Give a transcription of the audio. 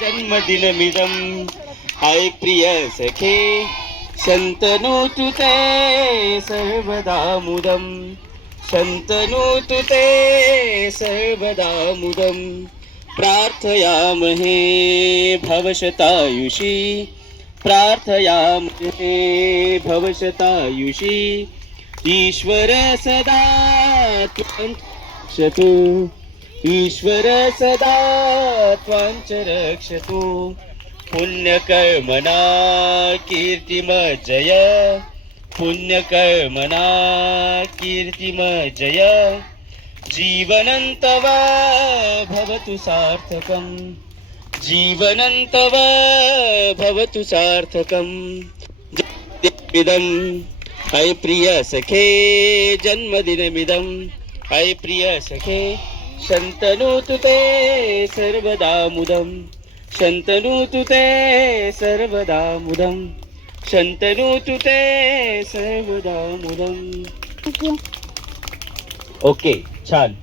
जन्मदिनमिदं हाय प्रिय सखे शन्तनोतु ते सर्वदा मुदं शन्तनोतु ते सर्वदा मुदं प्रार्थयामहे भवशतायुषी प्रार्थयामहे भवशतायुषी ईश्वर सदा त्वां रक्षतु ईश्वर सदा त्वांच रक्षतु पुण्यकर्मणा कीर्तिमजय पुण्यकर्मणा कीर्तिमजय जीवनं तव भवतु सार्थकम् जीवनं तव भवतु सार्थकम् जन्मदिनमिदं हाय प्रिय सखे जन्मदिनमिदं हाय प्रिय सखे शन्तनोतु ते सर्वदा मुदं शन्तनोतु ते सर्वदा मुदं शन्तनोतु ते सर्वदा मुदं ओके छान